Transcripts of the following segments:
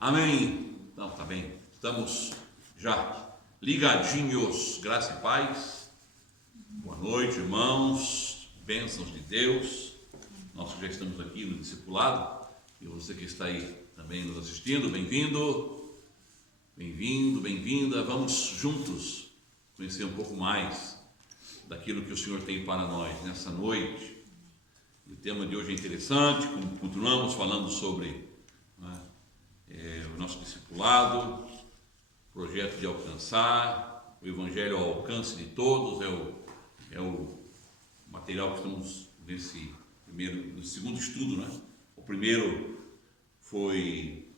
Amém? Não, tá bem. Estamos já ligadinhos. Graça e paz. Boa noite, irmãos. Bênçãos de Deus. Nós que já estamos aqui no discipulado, e você que está aí também nos assistindo, bem-vindo, bem-vindo, bem-vinda. Vamos juntos conhecer um pouco mais daquilo que o Senhor tem para nós nessa noite. E o tema de hoje é interessante. Continuamos falando sobre o nosso discipulado, projeto de alcançar, o Evangelho ao alcance de todos. É o material que estamos no segundo estudo, né? O primeiro foi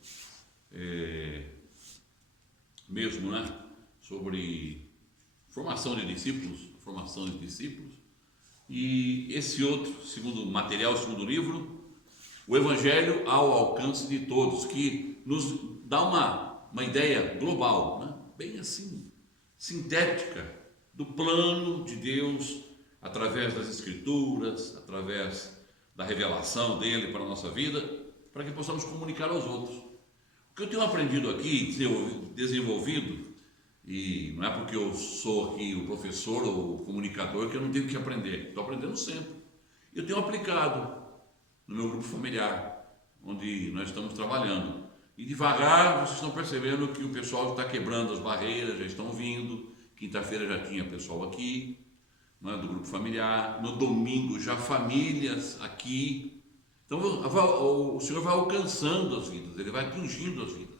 sobre formação de discípulos, e esse outro, segundo livro, o Evangelho ao alcance de todos, que nos dá uma ideia global, né? Bem assim, sintética, do plano de Deus, através das Escrituras, através da revelação dele para a nossa vida, para que possamos comunicar aos outros. O que eu tenho aprendido aqui, desenvolvido, e não é porque eu sou aqui o professor ou o comunicador que eu não tenho que aprender, estou aprendendo sempre. Eu tenho aplicado no meu grupo familiar, onde nós estamos trabalhando, e devagar vocês estão percebendo que o pessoal está quebrando as barreiras, já estão vindo. Quinta-feira já tinha pessoal aqui, né, do grupo familiar, no domingo já famílias aqui. Então o Senhor vai alcançando as vidas, Ele vai atingindo as vidas.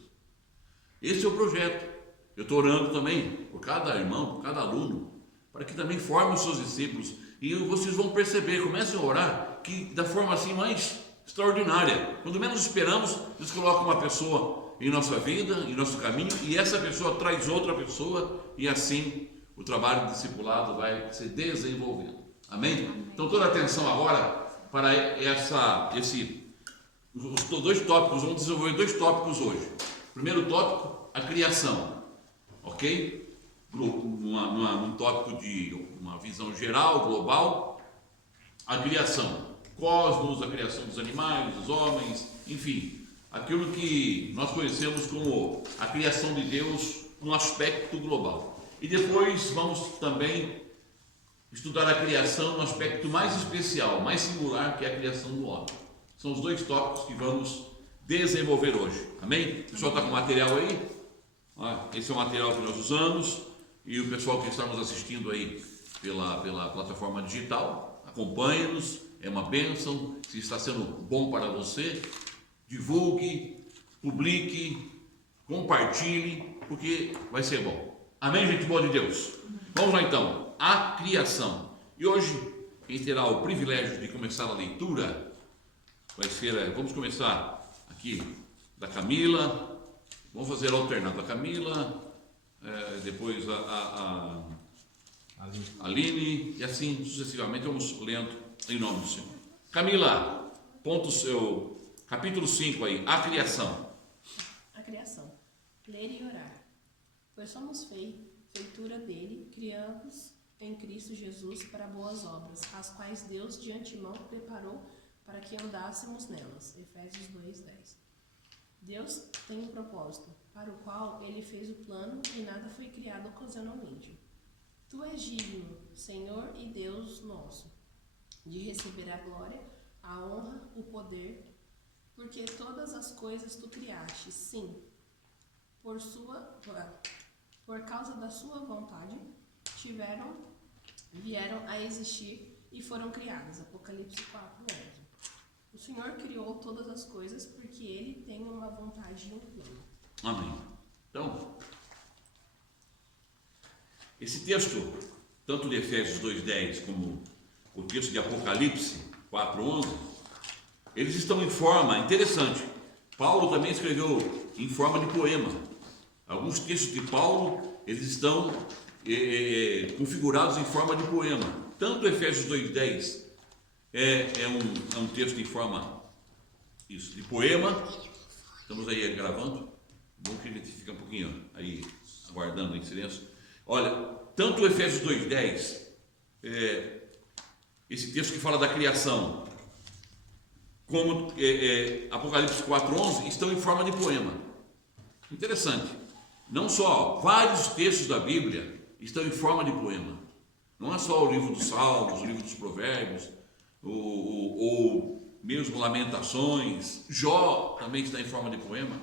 Esse é o projeto. Eu estou orando também por cada irmão, por cada aluno, para que também forme os seus discípulos. E vocês vão perceber, comecem a orar, que da forma assim mais extraordinária, quando menos esperamos, Deus coloca uma pessoa em nossa vida, em nosso caminho, e essa pessoa traz outra pessoa, e assim o trabalho de discipulado vai se desenvolvendo. Amém? Então toda a atenção agora para os dois tópicos. Vamos desenvolver dois tópicos hoje. Primeiro tópico, a criação, ok? Num tópico de uma visão geral, global, a criação, cosmos, a criação dos animais, dos homens, enfim, aquilo que nós conhecemos como a criação de Deus no aspecto global. E depois vamos também estudar a criação no aspecto mais especial, mais singular, que é a criação do homem. São os dois tópicos que vamos desenvolver hoje. Amém? O pessoal está com material aí? Esse é o material que nós usamos, e o pessoal que está nos assistindo aí pela plataforma digital, acompanhe-nos, é uma bênção. Se está sendo bom para você, divulgue, publique, compartilhe, porque vai ser bom. Amém, gente boa de Deus? Vamos lá então, a criação. E hoje, quem terá o privilégio de começar a leitura vai ser, vamos começar aqui da Camila. Vamos fazer alternado a Camila, depois a Aline, e assim sucessivamente vamos lendo em nome do Senhor. Camila, capítulo 5 aí, a criação. A criação, ler e orar. Pois somos feitura dele, criados em Cristo Jesus para boas obras, as quais Deus de antemão preparou para que andássemos nelas. Efésios 2:10. Deus tem um propósito, para o qual Ele fez o plano, e nada foi criado ocasionalmente. Tu és digno, Senhor e Deus nosso, de receber a glória, a honra, o poder, porque todas as coisas tu criaste, sim, por causa da sua vontade, vieram a existir e foram criadas. Apocalipse 4:11. O Senhor criou todas as coisas porque Ele tem uma vontade e um plano. Amém. Então, esse texto, tanto de Efésios 2:10 como o texto de Apocalipse 4:11, eles estão em forma interessante. Paulo também escreveu em forma de poema. Alguns textos de Paulo, eles estão configurados em forma de poema. Tanto Efésios 2:10 é um texto em forma de poema. Estamos aí gravando. Bom que a gente fica um pouquinho aí aguardando em silêncio. Olha, tanto Efésios 2:10, esse texto que fala da criação, como Apocalipse 4:11, estão em forma de poema. Interessante. Não só vários textos da Bíblia estão em forma de poema. Não é só o livro dos Salmos, o livro dos Provérbios, ou mesmo Lamentações. Jó também está em forma de poema.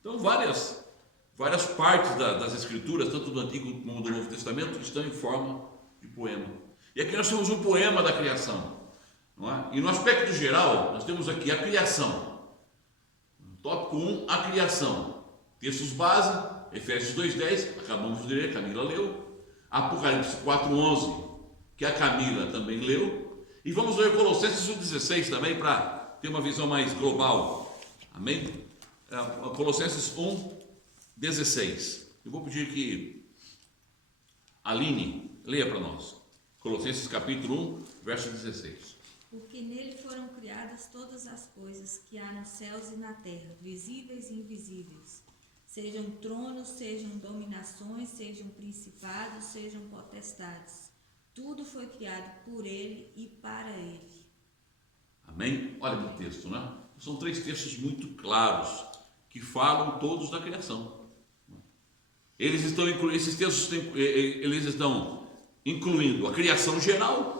Então várias partes das Escrituras, tanto do Antigo como do Novo Testamento, estão em forma de poema. E aqui nós temos um poema da criação, não é? E no aspecto geral, nós temos aqui a criação. Tópico 1, a criação. Textos base, Efésios 2:10, acabamos de ler, Camila leu. Apocalipse 4:11, que a Camila também leu. E vamos ler Colossenses 1:16 também, para ter uma visão mais global. Amém? Colossenses 1:16. Eu vou pedir que a Aline leia para nós. Colossenses capítulo 1, verso 16. Porque nele foram criadas todas as coisas que há nos céus e na terra, visíveis e invisíveis. Sejam tronos, sejam dominações, sejam principados, sejam potestades. Tudo foi criado por ele e para ele. Amém? Olha o texto, né? São 3 textos muito claros que falam todos da criação. Esses textos eles estão incluindo a criação geral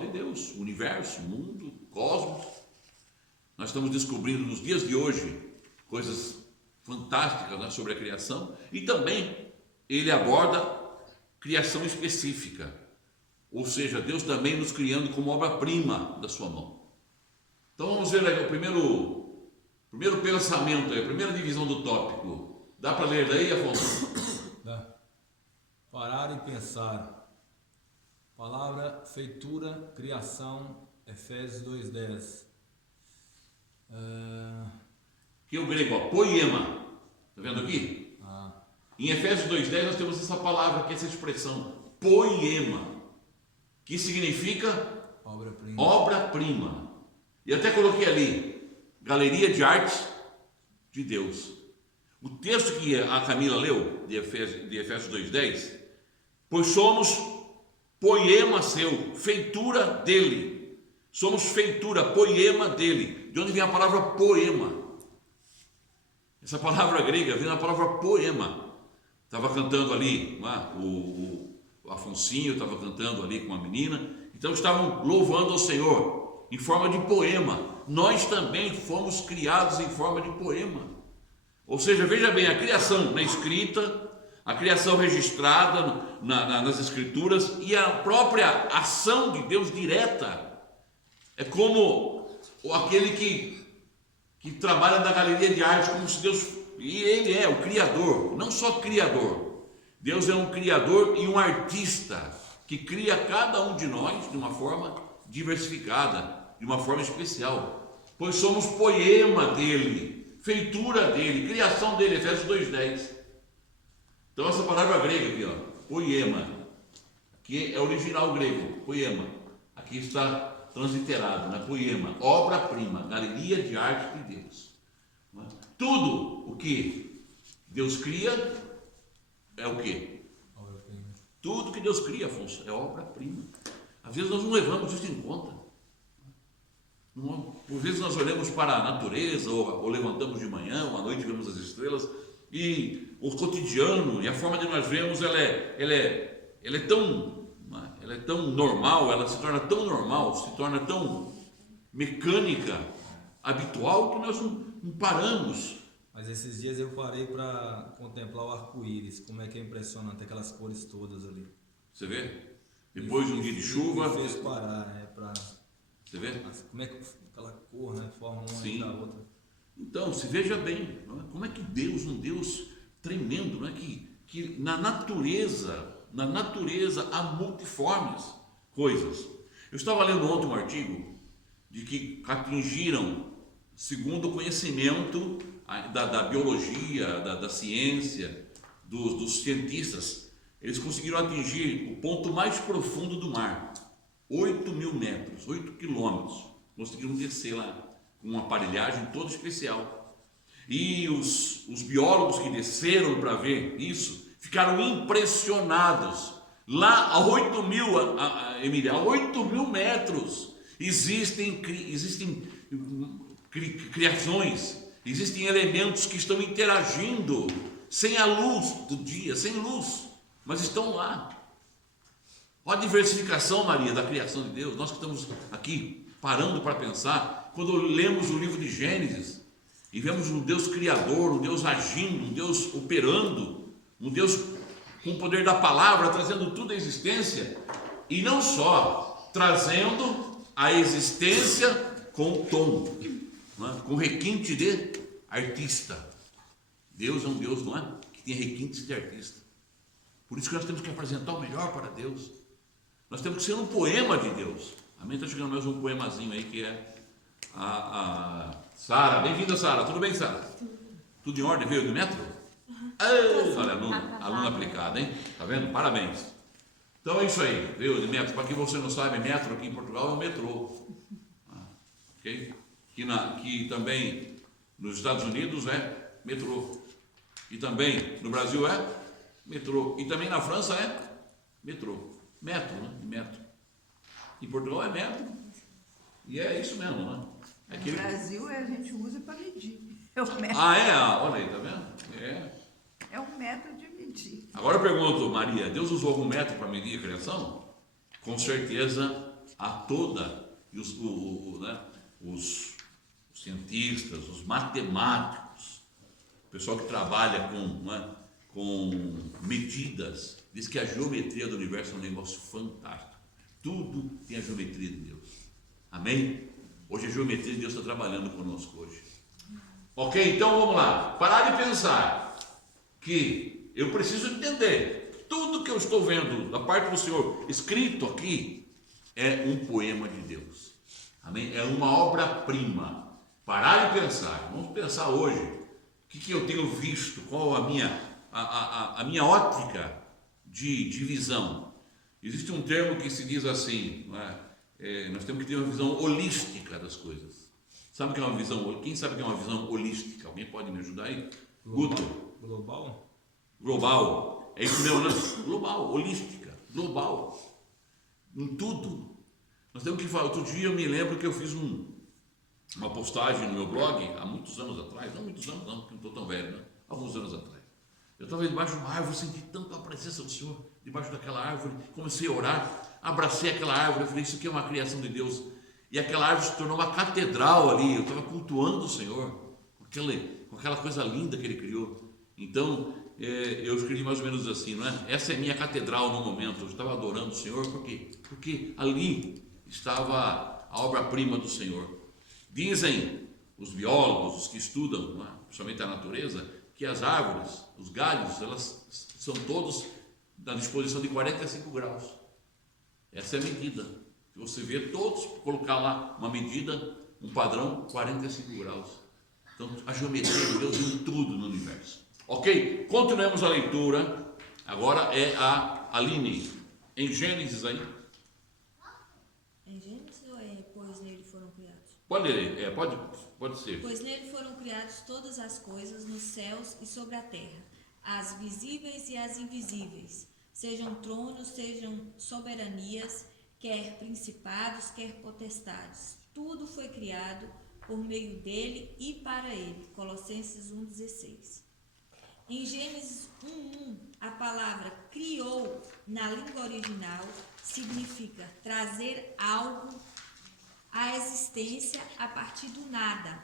de Deus, o universo, o mundo, o cosmos. Nós estamos descobrindo nos dias de hoje coisas fantásticas, né, sobre a criação, e também ele aborda criação específica, ou seja, Deus também nos criando como obra-prima da sua mão. Então vamos ver aí o primeiro pensamento, a primeira divisão do tópico. Dá para ler daí, Afonso? Dá. Parar e pensar. Palavra feitura, criação, Efésios 2:10. Que é o grego, ó, poema. Está vendo aqui? Em Efésios 2:10 nós temos essa palavra, que é essa expressão, poema, que significa obra-prima. E até coloquei ali, galeria de arte de Deus. O texto que a Camila leu, de Efésios 2:10, pois somos poema seu, feitura dele. Somos feitura, poema dele. De onde vem a palavra poema? Essa palavra grega vem da palavra poema. Estava cantando ali, o Afonsinho estava cantando ali com a menina. Então estavam louvando ao Senhor em forma de poema. Nós também fomos criados em forma de poema. Ou seja, veja bem, a criação na escrita, a criação registrada nas Escrituras e a própria ação de Deus direta. É como aquele que trabalha na galeria de arte, como se Deus... E ele é o Criador, não só Criador. Deus é um Criador e um artista que cria cada um de nós de uma forma diversificada, de uma forma especial. Pois somos poema dele, feitura dele, criação dele, Efésios 2:10. Então essa palavra grega aqui, ó, poema, que é original grego, poema, aqui está transliterado, né? Poema, obra-prima, galeria de arte de Deus. Tudo o que Deus cria é o quê? Obra-prima. Tudo que Deus cria, Afonso, é obra-prima. Às vezes nós não levamos isso em conta. Por vezes nós olhamos para a natureza, ou levantamos de manhã, ou à noite vemos as estrelas, e o cotidiano e a forma de nós vemos, ela é tão normal, ela se torna tão normal, se torna tão mecânica, habitual, que nós não paramos. Mas esses dias eu parei para contemplar o arco-íris, como é que é impressionante, aquelas cores todas ali. Você vê? Depois de um dia de chuva... Me fez parar, né? Você vê? Como é que aquela cor, né? Forma uma da outra. Então, se veja bem, não é? Como é que Deus, um Deus tremendo, não é? Que na natureza há multiformes coisas. Eu estava lendo ontem um artigo de que atingiram, segundo o conhecimento da biologia, da ciência, dos cientistas, eles conseguiram atingir o ponto mais profundo do mar, 8.000 metros, 8 quilômetros. Conseguiram descer lá com uma aparelhagem toda especial. E os biólogos que desceram para ver isso ficaram impressionados. Lá a 8.000 metros existem criações Existem elementos que estão interagindo sem a luz do dia, sem luz, mas estão lá. Olha a diversificação, Maria, da criação de Deus. Nós que estamos aqui parando para pensar, quando lemos o livro de Gênesis e vemos um Deus criador, um Deus agindo, um Deus operando, um Deus com o poder da palavra, trazendo tudo à existência, e não só trazendo a existência com tom, não é? Com requinte de artista. Deus é um Deus, não é? Que tem requintes de artista. Por isso que nós temos que apresentar o melhor para Deus. Nós temos que ser um poema de Deus. Amém? Está chegando mais um poemazinho aí que é a Sara. Bem-vinda, Sara. Tudo bem, Sara? Tudo em ordem? Veio do metro? Olha, aluna aplicada, hein? Tá vendo? Parabéns. Então é isso aí. Veio de metro. Para quem você não sabe, metro aqui em Portugal é um metrô. Ok? Que também nos Estados Unidos é metrô. E também no Brasil é metrô. E também na França é metrô. Metro, né? Metro. Em Portugal é metro. E é isso mesmo, né? No Brasil a gente usa para medir. É o metro. Olha aí, tá vendo? É um metro de medir. Agora eu pergunto, Maria, Deus usou algum método para medir a criação? Com certeza a toda. E os cientistas, os matemáticos, o pessoal que trabalha com medidas, diz que a geometria do universo é um negócio fantástico. Tudo tem a geometria de Deus. Amém? Hoje a geometria de Deus está trabalhando conosco hoje. Ok? Então vamos lá. Parar de pensar que eu preciso entender. Tudo que eu estou vendo da parte do Senhor escrito aqui é um poema de Deus. Amém? É uma obra-prima. Parar de pensar. Vamos pensar hoje. O que eu tenho visto? Qual a minha ótica de visão? Existe um termo que se diz assim, não é? Nós temos que ter uma visão holística das coisas. Sabe o que é uma visão? Quem sabe o que é uma visão holística? Alguém pode me ajudar aí? Global? Global. É isso mesmo, né? Global, holística, global. Em tudo. Nós temos que falar. Outro dia eu me lembro que eu fiz uma postagem no meu blog, há muitos anos atrás, não muitos anos não, porque não estou tão velho, né? Alguns anos atrás. Eu estava debaixo de uma árvore, senti tanto a presença do Senhor, debaixo daquela árvore, comecei a orar, abracei aquela árvore, eu falei, isso aqui é uma criação de Deus. E aquela árvore se tornou uma catedral ali, eu estava cultuando o Senhor, com aquela coisa linda que Ele criou. Então, eu escrevi mais ou menos assim, não é? Essa é minha catedral no momento, eu estava adorando o Senhor, por quê? Porque ali estava a obra-prima do Senhor. Dizem os biólogos, os que estudam, não é? Principalmente a natureza, que as árvores, os galhos, elas são todos na disposição de 45 graus. Essa é a medida. Se você vê todos, colocar lá uma medida, um padrão, 45 graus. Então, a geometria de Deus em tudo no universo. Ok? Continuemos a leitura. Agora é a Aline. Em Gênesis aí. Em Gênesis ou pois nele foram criados? Pode ler, pode ser. Pois nele foram criadas todas as coisas nos céus e sobre a terra, as visíveis e as invisíveis, sejam tronos, sejam soberanias, quer principados, quer potestades. Tudo foi criado por meio dele e para ele. Colossenses 1,16. Em Gênesis 1:1, a palavra criou, na língua original, significa trazer algo à existência a partir do nada.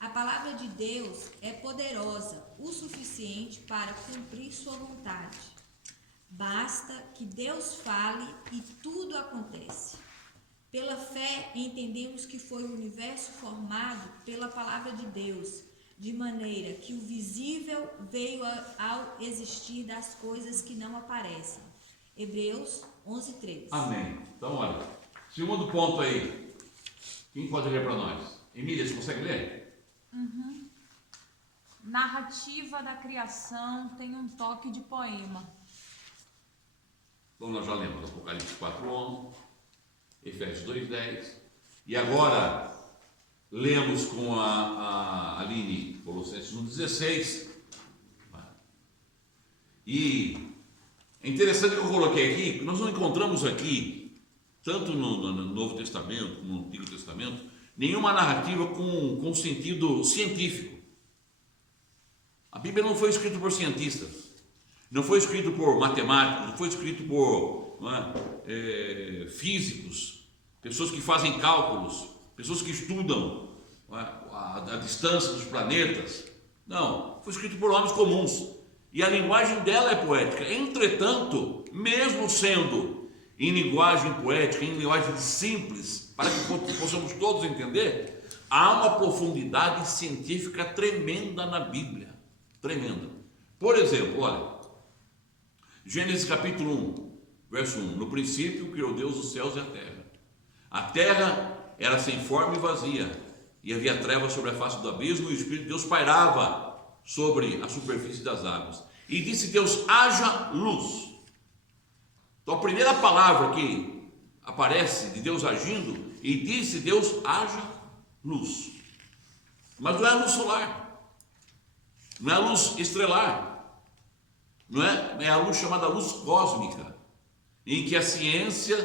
A palavra de Deus é poderosa o suficiente para cumprir sua vontade. Basta que Deus fale e tudo acontece. Pela fé, entendemos que foi o universo formado pela palavra de Deus, de maneira que o visível veio ao existir das coisas que não aparecem. Hebreus 11:3. Amém. Então, olha, segundo ponto aí. Quem pode ler para nós? Emília, você consegue ler? Uhum. Narrativa da criação tem um toque de poema. Bom, nós já lemos Apocalipse 4:11, Efésios 2:10. E agora lemos com a Aline Colossenses 1:16. E é interessante que eu coloquei aqui, nós não encontramos aqui, tanto no Novo Testamento como no Antigo Testamento, nenhuma narrativa com sentido científico. A Bíblia não foi escrita por cientistas, não foi escrita por matemáticos, não foi escrita por físicos, pessoas que fazem cálculos, pessoas que estudam a distância dos planetas. Não, foi escrito por homens comuns. E a linguagem dela é poética. Entretanto, mesmo sendo em linguagem poética, em linguagem simples, para que possamos todos entender, há uma profundidade científica tremenda na Bíblia. Tremenda. Por exemplo, olha, Gênesis capítulo 1, verso 1. No princípio criou Deus os céus e a terra. A terra era sem forma e vazia, e havia trevas sobre a face do abismo, e o Espírito de Deus pairava sobre a superfície das águas. E disse Deus: haja luz. Então a primeira palavra que aparece de Deus agindo, e disse Deus: haja luz. Mas não é a luz solar, não é a luz estrelar, não é, é a luz chamada luz cósmica, em que a ciência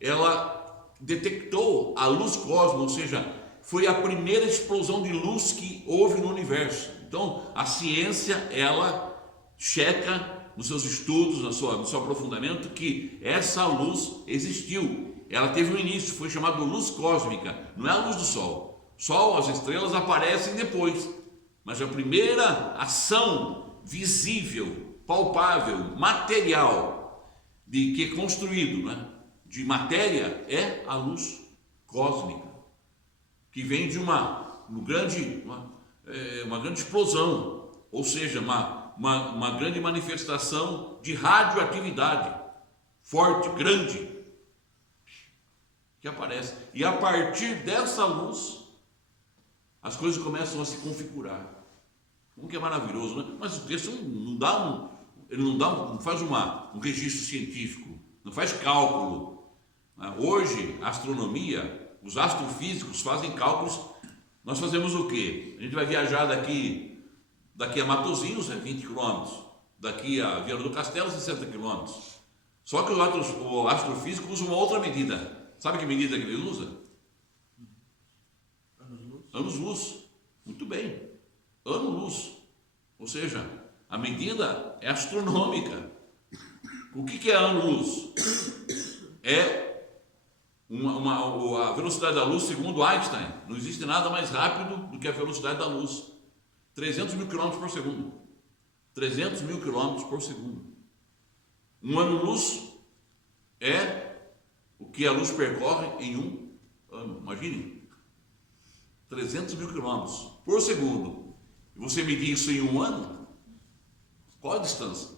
ela detectou a luz cósmica, ou seja, foi a primeira explosão de luz que houve no universo. Então a ciência ela checa nos seus estudos, no seu aprofundamento, que essa luz existiu. Ela teve um início, foi chamada luz cósmica, não é a luz do sol. Sol, as estrelas aparecem depois, mas a primeira ação visível, palpável, material, de que é construído, né, de matéria, é a luz cósmica, que vem de uma grande explosão, ou seja, uma grande manifestação de radioatividade forte, grande, que aparece. E a partir dessa luz, as coisas começam a se configurar. Como que é maravilhoso, né? Mas o texto não faz um registro científico, não faz cálculo. Hoje, a astronomia, os astrofísicos fazem cálculos. Nós fazemos o quê? A gente vai viajar daqui a Matosinhos, 20 quilômetros, daqui a Viana do Castelo, 60 quilômetros. Só que o astrofísico usa uma outra medida. Sabe que medida que ele usa? Anos-luz. Muito bem. Ano-luz. Ou seja, a medida é astronômica. O que é ano-luz? É a velocidade da luz, segundo Einstein. Não existe nada mais rápido do que a velocidade da luz. 300 mil quilômetros por segundo. 300 mil quilômetros por segundo. Um ano-luz é o que a luz percorre em um ano. Imagine. 300 mil quilômetros por segundo. E você medir isso em um ano? Qual a distância?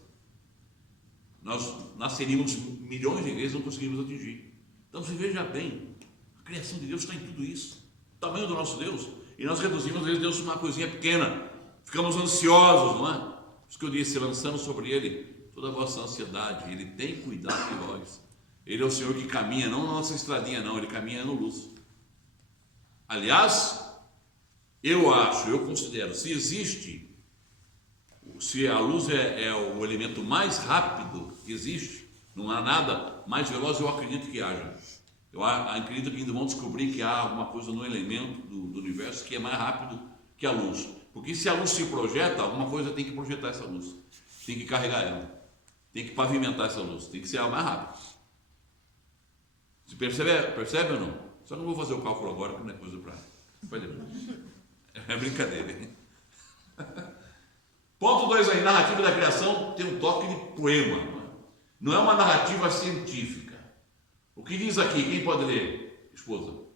Nós nasceríamos milhões de vezes e não conseguimos atingir. Então você veja bem, a criação de Deus está em tudo isso. O tamanho do nosso Deus. E nós reduzimos, às vezes, Deus uma coisinha pequena. Ficamos ansiosos, não é? Por isso que eu disse, lançando sobre Ele toda a vossa ansiedade. Ele tem cuidado de vós. Ele é o Senhor que caminha, não na nossa estradinha, não. Ele caminha no luz. Aliás, eu considero, se a luz é o elemento mais rápido que existe, não há nada mais veloz, eu acredito que haja. Eu acredito que ainda vão descobrir que há alguma coisa no elemento do universo que é mais rápido que a luz. Porque se a luz se projeta, alguma coisa tem que projetar essa luz. Tem que carregar ela. Tem que pavimentar essa luz. Tem que ser mais rápido. Você percebe ou não? Só não vou fazer o cálculo agora, porque não é coisa para... É brincadeira, hein? Ponto 2 aí, narrativa da criação tem um toque de poema. Não é uma narrativa científica. O que diz aqui? Quem pode ler? Esposa.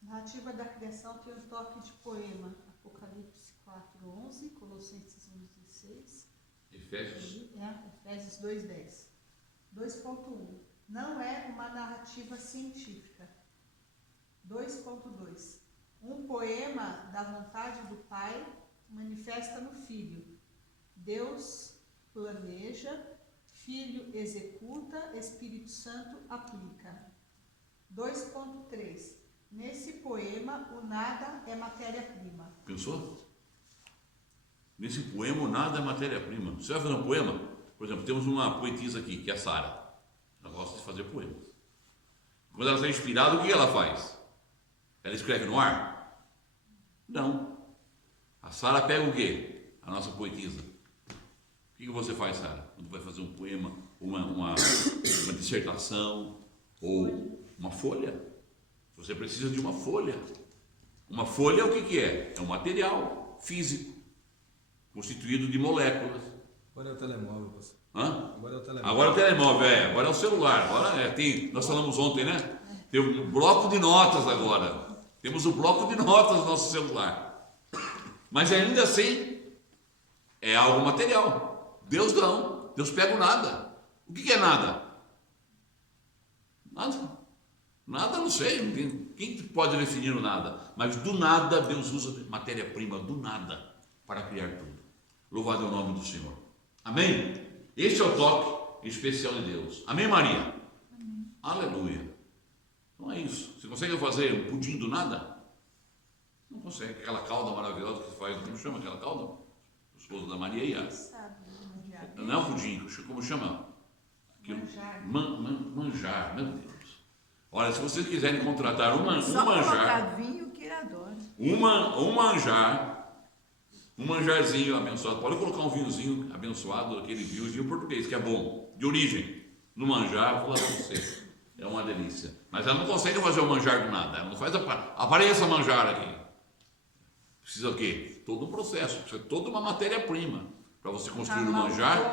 Narrativa da criação tem um toque de poema. Apocalipse 4:11, Colossenses 1:16. Efésios 2:10. 2.1. Não é uma narrativa científica. 2.2. Um poema da vontade do Pai manifesta no Filho. Deus planeja, Filho executa, Espírito Santo aplica. 2.3. Nesse poema, o nada é matéria-prima. Pensou? Nesse poema, o nada é matéria-prima. Você vai fazer um poema? Por exemplo, temos uma poetisa aqui, que é a Sara. Ela gosta de fazer poemas. Quando ela está inspirada, o que ela faz? Ela escreve no ar? Não. A Sara pega o quê? A nossa poetisa. O que você faz, Sara? Quando vai fazer um poema, uma dissertação ou uma folha? Você precisa de uma folha. Uma folha o que é? É um material físico, constituído de moléculas. Agora é o telemóvel, pastor. Hã? Agora é o telemóvel. Agora é o telemóvel, agora é o celular. Agora nós falamos ontem, né? Tem um bloco de notas agora. Temos um bloco de notas no nosso celular. Mas ainda assim, é algo material. Deus não. Deus pega o nada. O que é nada? Nada. Nada, não sei. Quem pode definir o nada? Mas do nada, Deus usa matéria-prima do nada para criar tudo. Louvado é o nome do Senhor. Amém? Este é o toque especial de Deus. Amém, Maria? Amém. Aleluia. Então é isso. Você consegue fazer um pudim do nada? Não consegue. Aquela calda maravilhosa que você faz, como chama aquela calda? O esposo da Maria ia. Não é um pudim, como chama? Manjar, meu Deus. Olha, se vocês quiserem contratar um manjar, vinho que ele adora. Um manjarzinho abençoado, pode colocar um vinhozinho abençoado, aquele vinhozinho português, que é bom, de origem, no manjar, vou falar para você, é uma delícia. Mas ela não consegue fazer o manjar do nada, ela não faz apareça manjar aqui. Precisa o quê? Todo um processo, precisa toda uma matéria-prima para você construir o manjar.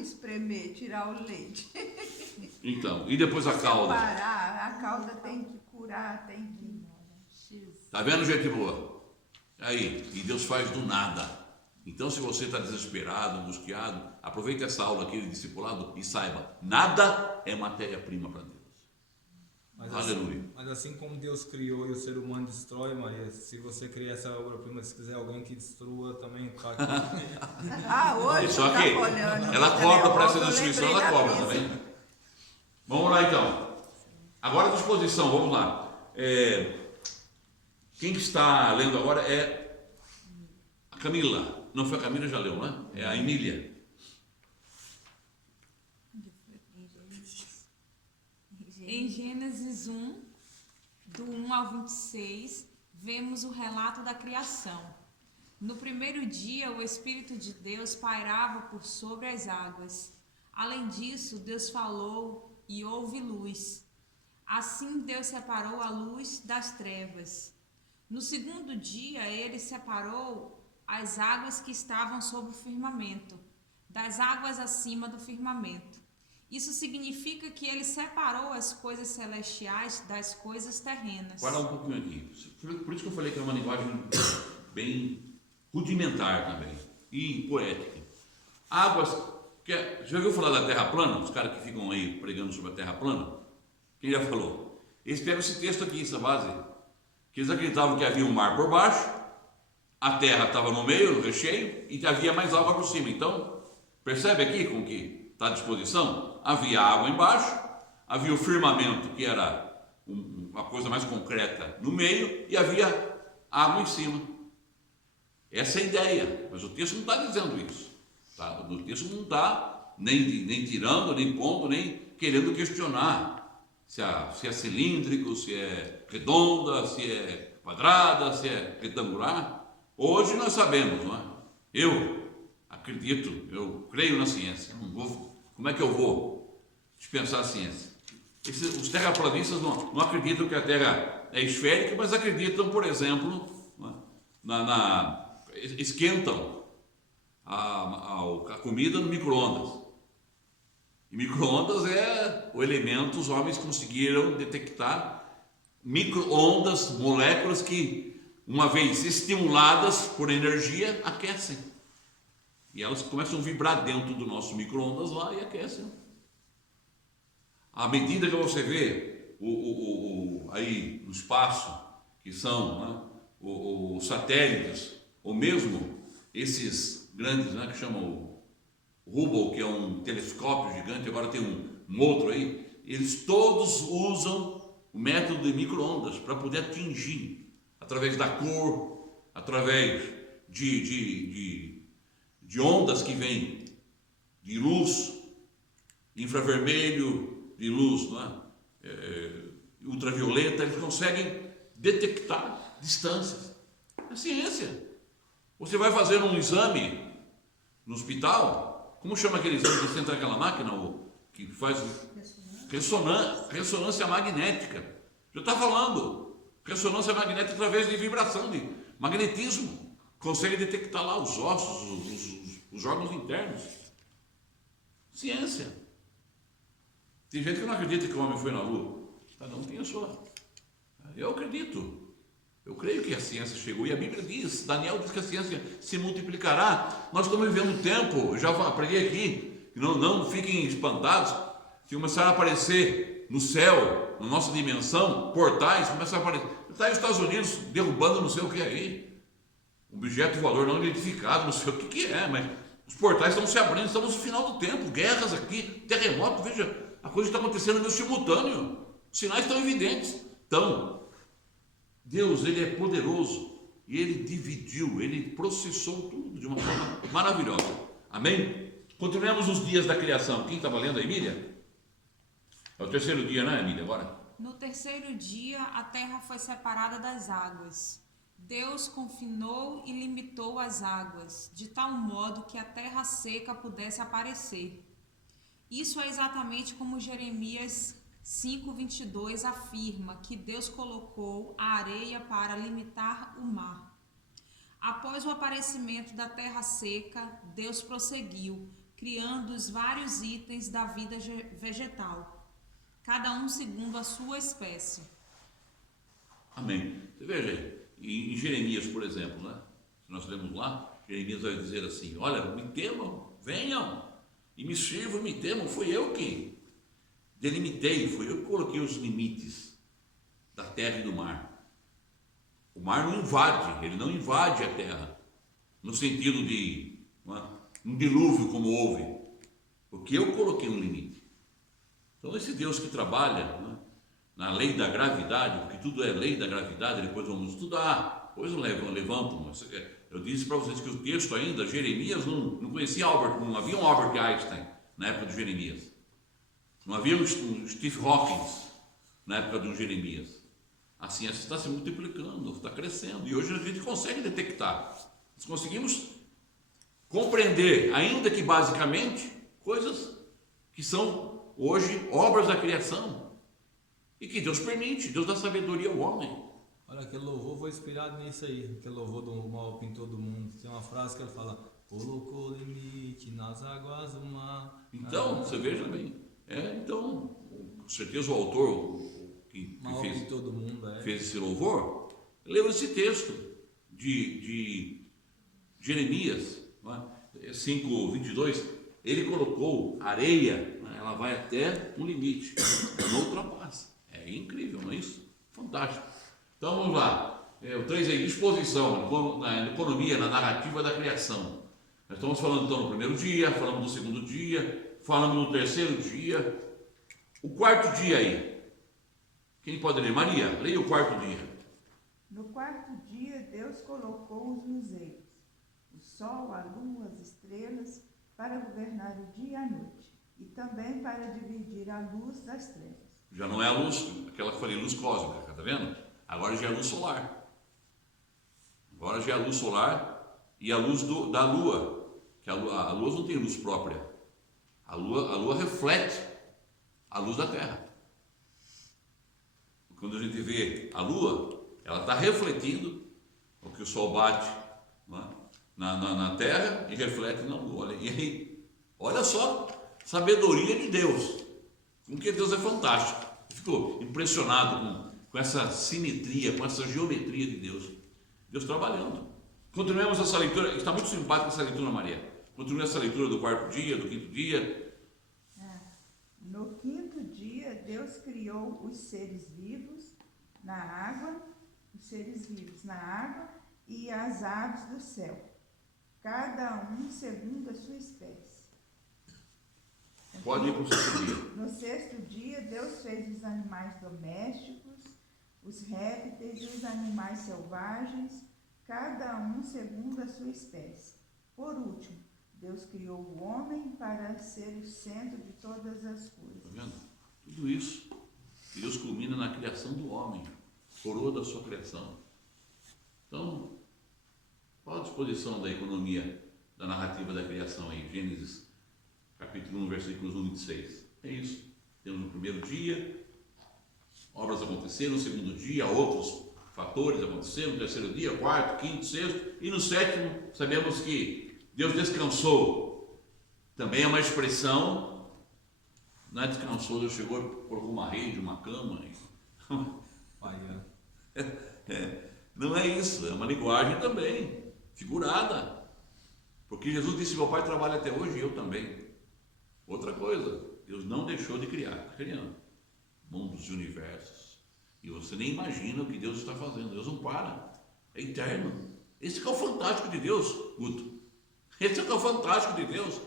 Espremer, tirar o leite. Então, e depois a calda? Separar, a calda tem que curar, tem que... Tá vendo, gente boa? Aí, e Deus faz do nada. Então, se você está desesperado, angustiado, aproveite essa aula aqui de discipulado e saiba, nada é matéria-prima para Deus. Aleluia. Mas assim como Deus criou e o ser humano destrói, Maria, se você criar essa obra-prima, se quiser alguém que destrua, também tá aqui. Hoje só que ela cobra para essa destruição, ela cobra também. Vamos lá então. Agora a disposição, vamos lá. Quem que está lendo agora é a Camila. Não foi a Camila, já leu, né? É a Emília. Em Gênesis 1, do 1 ao 26, vemos o relato da criação. No primeiro dia, o Espírito de Deus pairava por sobre as águas. Além disso, Deus falou e houve luz. Assim, Deus separou a luz das trevas. No segundo dia, ele separou as águas que estavam sobre o firmamento, das águas acima do firmamento. Isso significa que ele separou as coisas celestiais das coisas terrenas. Para um pouquinho aqui. Por isso que eu falei que é uma linguagem bem rudimentar também e poética. Águas. Já ouviu falar da Terra plana? Os caras que ficam aí pregando sobre a Terra plana? Quem já falou? Eles pegam esse texto aqui, essa base. Que eles acreditavam que havia um mar por baixo, a Terra estava no meio, no recheio, e havia mais água por cima. Então, percebe aqui com que está à disposição? Havia água embaixo, havia o firmamento, que era uma coisa mais concreta, no meio, e havia água em cima. Essa é a ideia, mas o texto não está dizendo isso. Tá? O texto não está nem tirando, nem pondo, nem querendo questionar se é cilíndrico, se é redonda, se é quadrada, se é retangular. Hoje nós sabemos, não é? Eu acredito, eu creio na ciência. Como é que eu vou dispensar a ciência? Os terraplanistas não acreditam que a Terra é esférica, mas acreditam, por exemplo, esquentam a comida no micro-ondas. E micro-ondas é o elemento, os homens conseguiram detectar micro-ondas, moléculas que, uma vez estimuladas por energia, aquecem. E elas começam a vibrar dentro do nosso micro-ondas lá e aquecem. À medida que você vê aí no espaço, que são, né, os satélites, ou mesmo esses grandes, né, que chamam o Hubble, que é um telescópio gigante, agora tem um outro aí, eles todos usam o método de micro-ondas para poder atingir, através da cor, através de ondas que vêm de luz, infravermelho, de luz, não é? Ultravioleta, eles conseguem detectar distâncias. É ciência. Você vai fazer um exame no hospital, como chama aquele exame que você entra naquela máquina, que faz ressonância magnética. Já está falando, ressonância magnética através de vibração, de magnetismo. Consegue detectar lá os ossos, os órgãos internos. Ciência. Tem gente que não acredita que o homem foi na Lua. Cada um tem a sua. Eu acredito. Eu creio que a ciência chegou. E a Bíblia diz, Daniel diz que a ciência se multiplicará. Nós estamos vivendo um tempo, eu já preguei aqui, que não fiquem espantados, que começaram a aparecer no céu, na nossa dimensão, portais, começaram a aparecer. Está aí os Estados Unidos derrubando não sei o que aí. Um objeto de valor não identificado, não sei o que é, mas os portais estão se abrindo, estamos no final do tempo, guerras aqui, terremoto, veja, a coisa está acontecendo no simultâneo, os sinais estão evidentes. Então, Deus, Ele é poderoso, e Ele dividiu, Ele processou tudo de uma forma maravilhosa, amém? Continuemos os dias da criação. Quem estava lendo aí, Emília? É o terceiro dia, né, Emília, agora? No terceiro dia, a terra foi separada das águas. Deus confinou e limitou as águas, de tal modo que a terra seca pudesse aparecer. Isso é exatamente como Jeremias 5:22 afirma, que Deus colocou a areia para limitar o mar. Após o aparecimento da terra seca, Deus prosseguiu, criando os vários itens da vida vegetal, cada um segundo a sua espécie. Amém. Você veja aí, em Jeremias, por exemplo, né? Se nós lemos lá, Jeremias vai dizer assim: olha, me temam, venham e me sirvam, me temam. Fui eu que delimitei, fui eu que coloquei os limites da terra e do mar. O mar não invade, ele não invade a terra, no sentido de um dilúvio como houve, porque eu coloquei um limite. Então, esse Deus que trabalha na lei da gravidade, porque tudo é lei da gravidade, depois vamos estudar, depois levantam. Eu disse para vocês que o texto ainda, Jeremias não conhecia não havia um Albert Einstein na época de Jeremias, não havia um Steve Hawking na época de Jeremias. A ciência está se multiplicando, está crescendo, e hoje a gente consegue detectar, nós conseguimos compreender, ainda que basicamente, coisas que são hoje obras da criação, e que Deus permite, Deus dá sabedoria ao homem. Olha, aquele louvor foi inspirado nisso aí, aquele louvor do maior pintor do mundo. Tem uma frase que ele fala: colocou limite nas águas do mar. Então, você veja bem, então, com certeza o autor que fez esse louvor, leu esse texto de Jeremias 5:22, ele colocou areia, ela vai até um limite, não ultrapassa. É incrível, não é isso? Fantástico. Então vamos lá, o 3 aí, disposição, na economia, na narrativa da criação. Nós estamos falando então no primeiro dia, falamos no segundo dia, falamos no terceiro dia. O quarto dia aí, quem pode ler? Maria, leia o quarto dia. No quarto dia, Deus colocou os luzeiros, o sol, a lua, as estrelas, para governar o dia e a noite, e também para dividir a luz das trevas. Já não é a luz, aquela que eu falei, luz cósmica, está vendo? Agora já é a luz solar. Agora já é a luz solar e a luz da lua, que a lua não tem luz própria. A lua reflete a luz da terra. Quando a gente vê a lua, ela está refletindo o que o sol bate na terra e reflete na lua. E aí, olha só, sabedoria de Deus, como que Deus é fantástico. Ficou impressionado com essa simetria, com essa geometria de Deus. Deus trabalhando. Continuemos essa leitura, está muito simpática essa leitura, Maria. Continue essa leitura do quarto dia, do quinto dia. No quinto dia, Deus criou os seres vivos na água, e as aves do céu, cada um segundo a sua espécie. Pode ir para o sexto dia. No sexto dia, Deus fez os animais domésticos, os répteis e os animais selvagens, cada um segundo a sua espécie. Por último, Deus criou o homem para ser o centro de todas as coisas. Está vendo? Tudo isso, Deus culmina na criação do homem. coroa da sua criação. Então, qual a disposição da economia, da narrativa da criação aí? Gênesis, capítulo 1, versículos 1 e 26. É isso. Temos o primeiro dia, obras aconteceram, no segundo dia, outros fatores aconteceram, no terceiro dia, quarto, quinto, sexto, e no sétimo, sabemos que Deus descansou. Também é uma expressão, não é descansou, Deus chegou e colocou uma rede, uma cama. Não é isso, é uma linguagem também, figurada. Porque Jesus disse: meu Pai trabalha até hoje e eu também. Outra coisa, Deus não deixou de criar, está criando mundos e universos. E você nem imagina o que Deus está fazendo. Deus não para, é eterno. Esse que é o fantástico de Deus, Guto. Esse é que é o fantástico de Deus.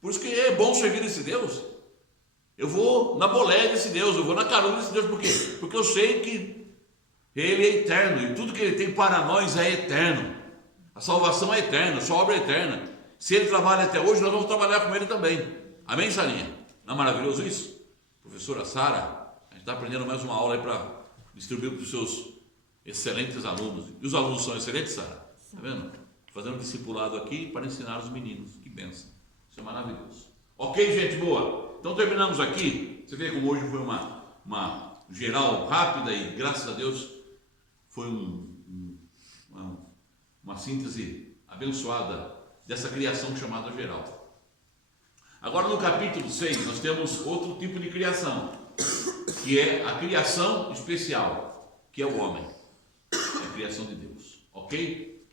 Por isso que é bom servir esse Deus. Eu vou na boleia desse Deus, eu vou na carona desse Deus. Por quê? Porque eu sei que Ele é eterno e tudo que Ele tem para nós é eterno. A salvação é eterna, a sua obra é eterna. Se Ele trabalha até hoje, nós vamos trabalhar com Ele também. Amém, Sarinha? Não é maravilhoso isso? Professora Sara, a gente está aprendendo mais uma aula aí para distribuir para os seus excelentes alunos. E os alunos são excelentes, Sara? Está vendo? Fazendo discipulado aqui para ensinar os meninos. Que bênção. Isso é maravilhoso. Ok, gente boa? Então terminamos aqui. Você vê como hoje foi uma geral rápida e graças a Deus foi uma síntese abençoada dessa criação chamada geral. Agora no capítulo 6 nós temos outro tipo de criação, que é a criação especial, que é o homem, é a criação de Deus, ok?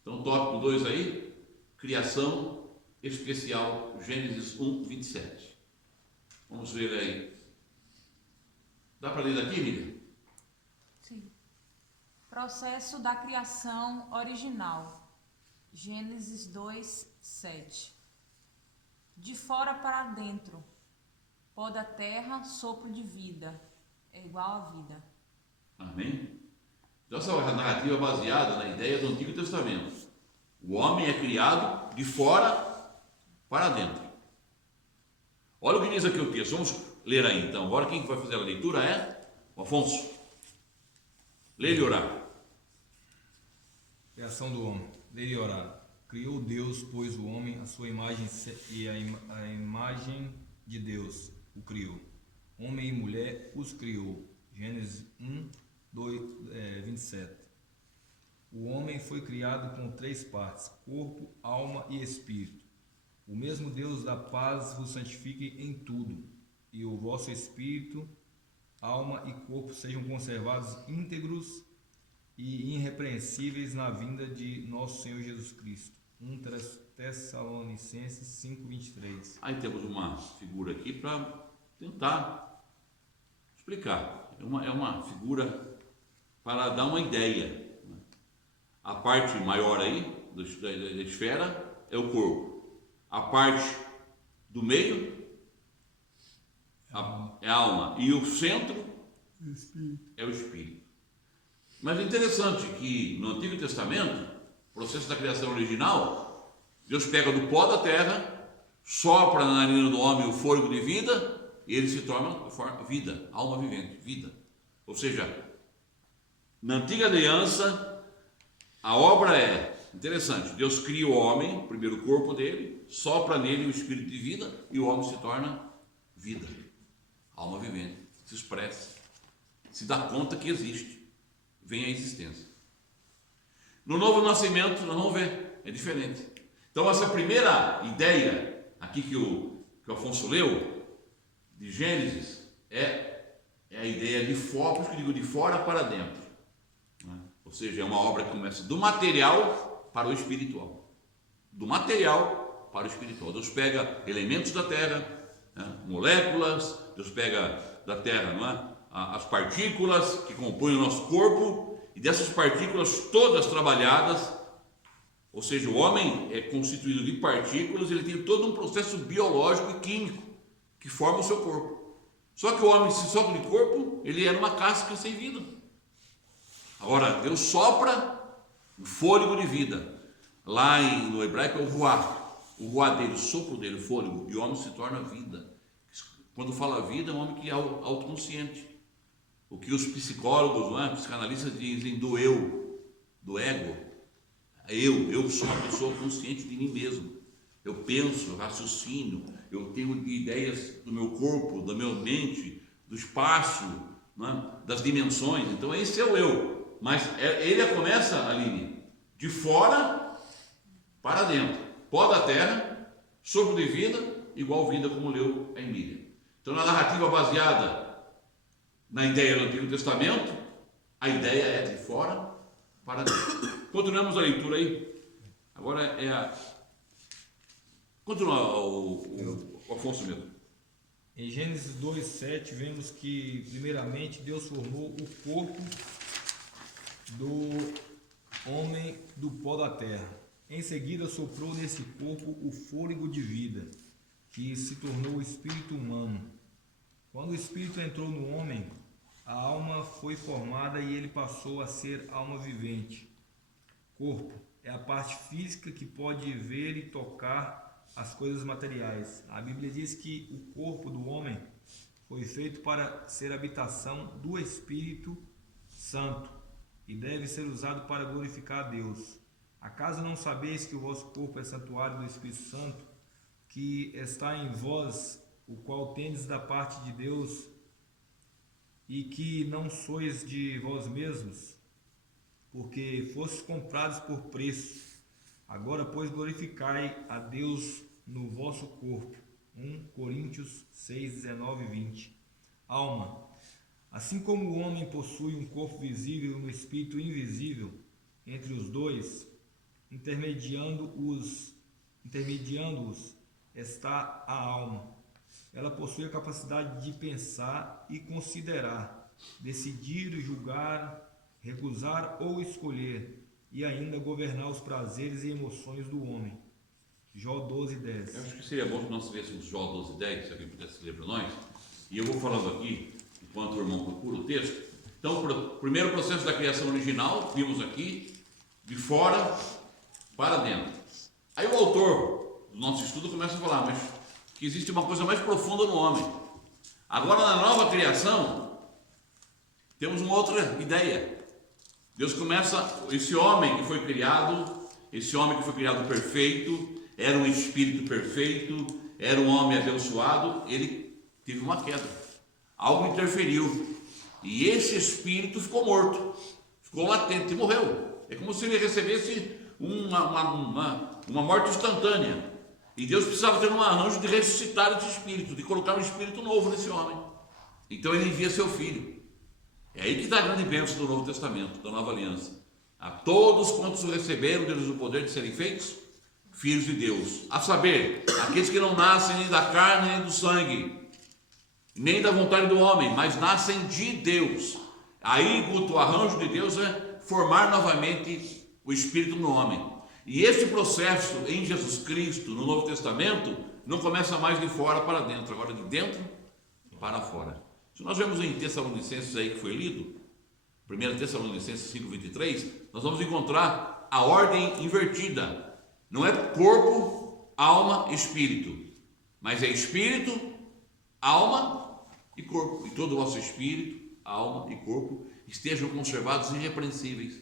Então tópico 2 aí, criação especial, Gênesis 1, 27. Vamos ver aí. Dá para ler daqui, Miriam? Sim. Processo da criação original. Gênesis 2, 7. De fora para dentro. Pó da terra, sopro de vida. É igual a vida. Amém? Então essa narrativa é baseada na ideia do Antigo Testamento. O homem é criado de fora para dentro. Olha o que diz aqui o texto. Vamos ler aí então. Agora quem vai fazer a leitura é o Afonso. Ler e orar. Criação do homem. Ler e orar. Criou Deus, pois, o homem, a sua imagem e a imagem de Deus o criou. Homem e mulher os criou. Gênesis 1, 27. O homem foi criado com 3 partes, corpo, alma e espírito. O mesmo Deus da paz vos santifique em tudo, e o vosso espírito, alma e corpo sejam conservados íntegros e irrepreensíveis na vinda de nosso Senhor Jesus Cristo. 1 Tessalonicenses 5:23. Aí temos uma figura aqui para tentar explicar. É uma figura para dar uma ideia. A parte maior aí da esfera é o corpo. A parte do meio é a alma. E o centro é o espírito. Mas é interessante que no Antigo Testamento, o processo da criação original, Deus pega do pó da terra, sopra na narina do homem o fôlego de vida e ele se torna vida, alma vivente, vida. Ou seja, na Antiga Aliança, a obra é interessante. Deus cria o homem, o primeiro corpo dele, sopra nele o espírito de vida e o homem se torna vida, alma vivente, se expressa, se dá conta que existe, vem à existência. No novo nascimento, nós vamos ver, é diferente. Então, essa primeira ideia aqui que o Afonso leu, de Gênesis, é a ideia de fora, por isso que eu digo de fora para dentro. Né? Ou seja, é uma obra que começa do material para o espiritual. Do material para o espiritual. Deus pega elementos da terra, né? Moléculas, Deus pega da terra, não é? As partículas que compõem o nosso corpo, e dessas partículas todas trabalhadas, ou seja, o homem é constituído de partículas, ele tem todo um processo biológico e químico que forma o seu corpo. Só que o homem, se sopra de corpo, ele era uma casca sem vida. Agora, Deus sopra o fôlego de vida. Lá no hebraico é o ruá. O ruá dele, o sopro dele, o fôlego, e o homem se torna vida. Quando fala vida, é um homem que é autoconsciente. o que os psicólogos, não é? Psicanalistas dizem do eu, do ego. Eu sou uma pessoa consciente de mim mesmo. Eu penso, eu raciocínio, eu tenho ideias do meu corpo, da minha mente, do espaço, não é? Das dimensões. Então esse é o eu. Mas ele começa, Aline, de fora para dentro. Pó da terra, sopro de vida, igual vida, como leu a Emília. Então, na narrativa baseada na ideia do Antigo Testamento, a ideia é de fora para dentro. Continuamos a leitura aí. Agora é a... Continua o Afonso mesmo. Em Gênesis 2:7 vemos que, primeiramente, Deus formou o corpo do homem do pó da terra. Em seguida, soprou nesse corpo o fôlego de vida, que se tornou o espírito humano. Quando o espírito entrou no homem, a alma foi formada e ele passou a ser alma vivente. Corpo é a parte física que pode ver e tocar as coisas materiais. A Bíblia diz que o corpo do homem foi feito para ser habitação do Espírito Santo e deve ser usado para glorificar a Deus. Acaso não sabeis que o vosso corpo é santuário do Espírito Santo, que está em vós, o qual tendes da parte de Deus, e que não sois de vós mesmos, porque fostes comprados por preço. Agora, pois, glorificai a Deus no vosso corpo. 1 Coríntios 6, 19 e 20. Alma. Assim como o homem possui um corpo visível e um espírito invisível, entre os dois, intermediando-os, está a alma. Ela possui a capacidade de pensar e considerar, decidir, julgar, recusar ou escolher, e ainda governar os prazeres e emoções do homem. Jó 12:10. Eu acho que seria bom que nós lêssemos Jó 12:10, se alguém pudesse ler para nós. E eu vou falando aqui, enquanto o irmão procura o texto. Então, o primeiro processo da criação original, vimos aqui, de fora para dentro. Aí o autor do nosso estudo começa a falar, mas que existe uma coisa mais profunda no homem. Agora, na nova criação, temos uma outra ideia. Deus começa, esse homem que foi criado perfeito, era um espírito perfeito, era um homem abençoado, ele teve uma queda. Algo interferiu. E esse espírito ficou morto, ficou latente, morreu. É como se ele recebesse uma morte instantânea. E Deus precisava ter um arranjo de ressuscitar esse espírito, de colocar um espírito novo nesse homem. Então ele envia seu filho. É aí que está a grande bênção do Novo Testamento, da Nova Aliança. A todos quantos o receberam, deles o poder de serem feitos filhos de Deus. A saber, aqueles que não nascem nem da carne, nem do sangue, nem da vontade do homem, mas nascem de Deus. Aí o arranjo de Deus é formar novamente o espírito no homem. E esse processo em Jesus Cristo, no Novo Testamento, não começa mais de fora para dentro, agora de dentro para fora. Se nós vemos em Tessalonicenses aí que foi lido, 1 Tessalonicenses 5:23, nós vamos encontrar a ordem invertida. Não é corpo, alma, espírito, mas é espírito, alma e corpo. E todo o vosso espírito, alma e corpo estejam conservados irrepreensíveis.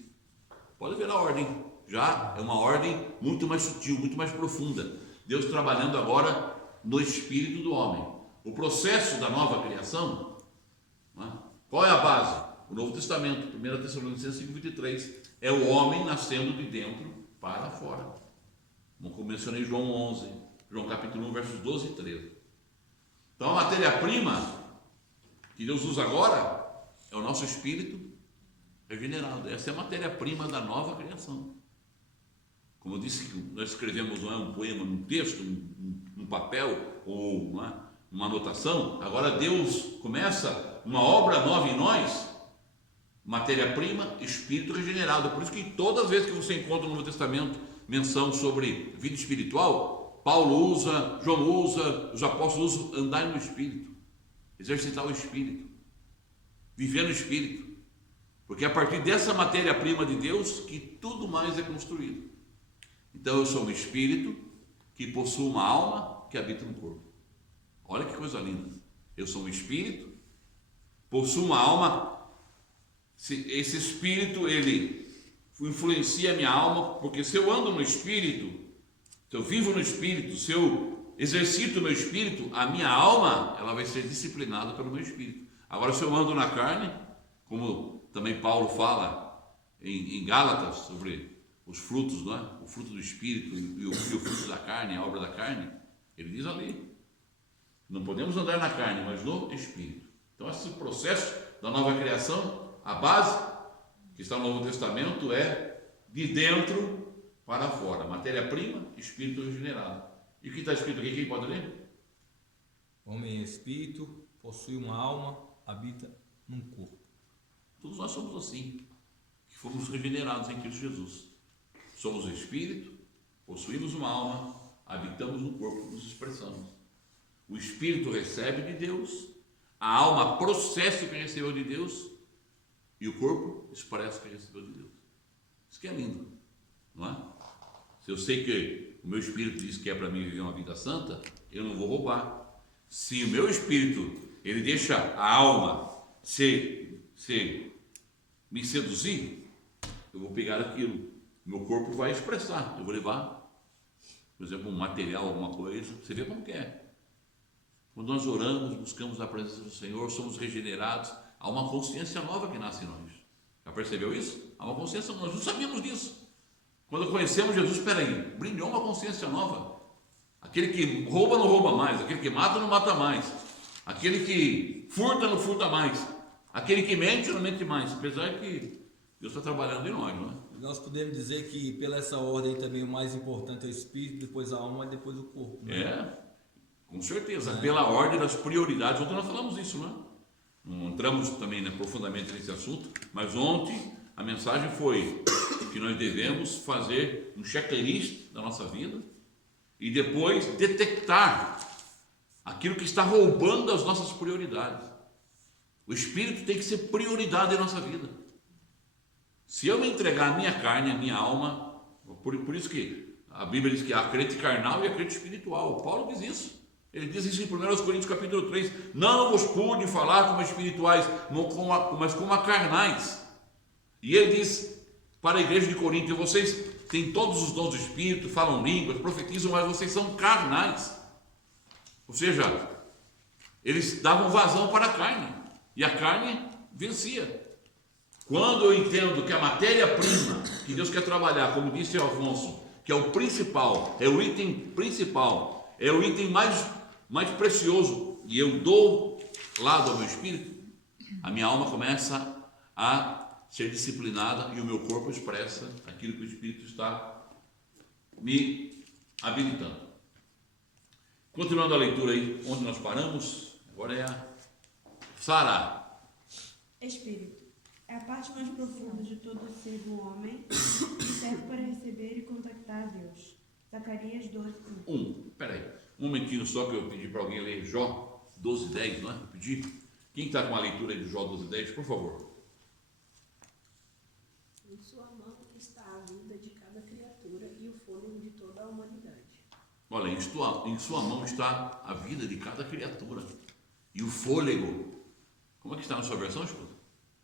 Pode ver a ordem. Já é uma ordem muito mais sutil, muito mais profunda. Deus trabalhando agora no espírito do homem. O processo da nova criação, né? Qual é a base? O Novo Testamento, 1 Tessalonicenses 5:23, é o homem nascendo de dentro para fora. Como mencionei João 11, João capítulo 1, versos 12 e 13. Então a matéria-prima que Deus usa agora é o nosso espírito regenerado. Essa é a matéria-prima da nova criação. Como eu disse, nós escrevemos um poema num texto, num papel ou uma anotação. Agora Deus começa uma obra nova em nós, matéria-prima, espírito regenerado. Por isso que todas as vezes que você encontra no Novo Testamento menção sobre vida espiritual, Paulo usa, João usa, os apóstolos usam andar no espírito, exercitar o espírito, viver no espírito. Porque é a partir dessa matéria-prima de Deus que tudo mais é construído. Então eu sou um espírito que possui uma alma que habita no corpo. Olha que coisa linda. Eu sou um espírito, possuo uma alma esse espírito, ele influencia a minha alma, porque se eu ando no espírito, se eu vivo no espírito, se eu exercito o meu espírito, a minha alma, ela vai ser disciplinada pelo meu espírito. Agora, se eu ando na carne, como também Paulo fala em Gálatas sobre os frutos, não é? O fruto do espírito e o fruto da carne, a obra da carne, ele diz ali, não podemos andar na carne, mas no espírito. Então, esse processo da nova criação, a base que está no Novo Testamento é de dentro para fora, matéria-prima, espírito regenerado. E o que está escrito aqui, quem pode ler? Homem é espírito, possui uma alma, habita num corpo. Todos nós somos assim, que fomos regenerados em Cristo Jesus. Somos o espírito, possuímos uma alma, habitamos no corpo, nos expressamos. O espírito recebe de Deus, a alma processa o que recebeu de Deus e o corpo expressa o que recebeu de Deus. Isso que é lindo, não é? Se eu sei que o meu espírito diz que é para mim viver uma vida santa, eu não vou roubar. Se o meu espírito, ele deixa a alma me seduzir, eu vou pegar aquilo. Meu corpo vai expressar. Eu vou levar, por exemplo, um material, alguma coisa. Você vê como que é. Quando nós oramos, buscamos a presença do Senhor, somos regenerados, há uma consciência nova que nasce em nós. Já percebeu isso? Há uma consciência nova. Nós não sabíamos disso. Quando conhecemos Jesus, espera aí, brilhou uma consciência nova. Aquele que rouba não rouba mais, aquele que mata não mata mais, aquele que furta não furta mais, aquele que mente não mente mais, apesar que Deus está trabalhando em nós, não é? Nós podemos dizer que pela essa ordem também o mais importante é o espírito, depois a alma e depois o corpo. Né? É, com certeza, pela ordem das prioridades. Ontem nós falamos isso, não é? Não entramos também, né, profundamente nesse assunto, mas ontem a mensagem foi que nós devemos fazer um checklist da nossa vida e depois detectar aquilo que está roubando as nossas prioridades. O espírito tem que ser prioridade em nossa vida. Se eu me entregar a minha carne, a minha alma, por isso que a Bíblia diz que há crente carnal e há crente espiritual. Paulo diz isso. Ele diz isso em 1 Coríntios capítulo 3. Não vos pude falar como espirituais, mas como a carnais. E ele diz para a igreja de Corinto: vocês têm todos os dons do Espírito, falam línguas, profetizam, mas vocês são carnais. Ou seja, eles davam vazão para a carne, e a carne vencia. Quando eu entendo que a matéria-prima que Deus quer trabalhar, como disse o Afonso, que é o principal, é o item principal, é o item mais precioso, e eu dou lado ao meu espírito, a minha alma começa a ser disciplinada e o meu corpo expressa aquilo que o Espírito está me habilitando. Continuando a leitura aí, onde nós paramos, agora é a Sara. Espírito é a parte mais profunda de todo o ser do homem e serve para receber e contactar a Deus. Zacarias 12:1. Peraí, um momentinho só que eu pedi para alguém ler Jó 12:10, não é? Eu pedi. Quem está com a leitura aí de Jó 12:10, por favor. Em sua mão está a vida de cada criatura e o fôlego de toda a humanidade. Olha, em sua mão está a vida de cada criatura e o fôlego. Como é que está na sua versão, escuta?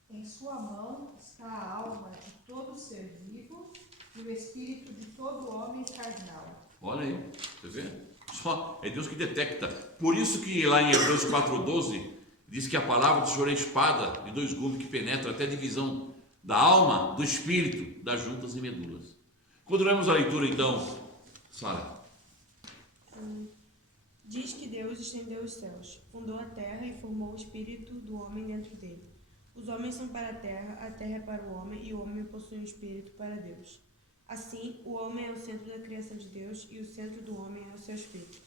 Em sua mão está a alma de todo ser vivo e o espírito de todo homem carnal. Olha aí, você vê? Só é Deus que detecta. Por isso que lá em Hebreus 4:12 diz que a palavra do Senhor é espada de dois gumes que penetra até a divisão da alma, do espírito, das juntas e medulas. Continuamos a leitura então, Sara. Diz que Deus estendeu os céus, fundou a terra e formou o espírito do homem dentro dele. Os homens são para a terra é para o homem e o homem possui um espírito para Deus. Assim, o homem é o centro da criação de Deus e o centro do homem é o seu espírito.